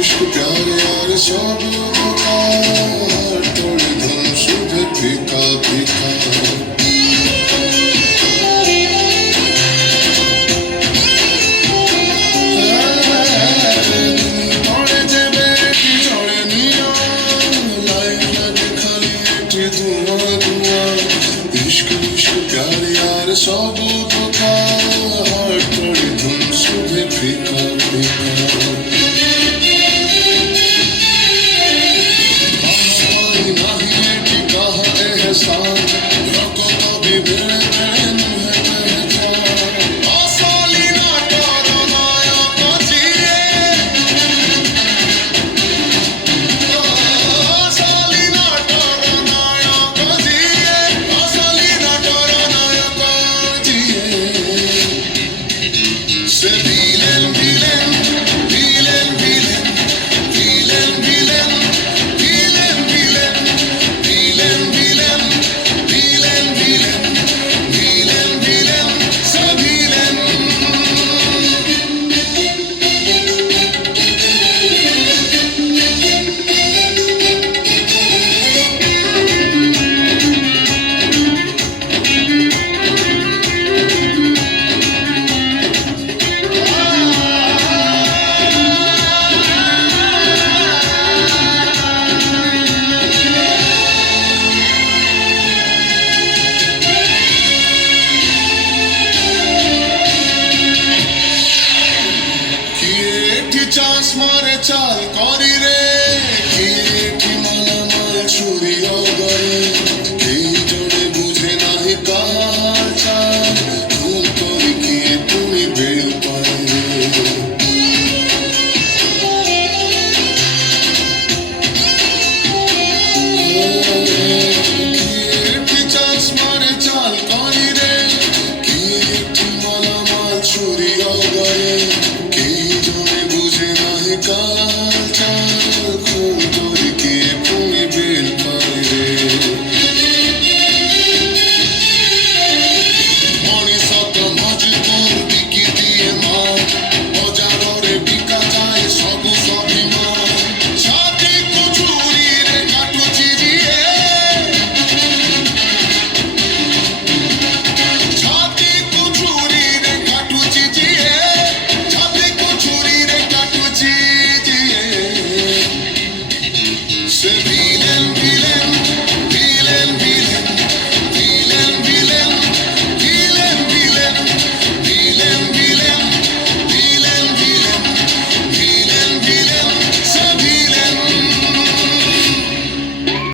इश्क प्यार यार सब बेकार तोड़ धुन सुबह फीका फीका तोड़े जे बेटी जोड़े निया लाइफ लगे खाली एटी धुआं धुआं इश्क इश्क प्यार यार सब बेकार तोड़ धुन सुबह फीका फीका चांस मारे चाल करी रे की माला माल छुरी गरे की जोड़े बुझे नाही कहा चाल खून करी किए तुमी बेड़ पाए की चांस मारे चाल करी रे की माला माल छुरी गरे की जोड़े बुझे नाही कहा चाल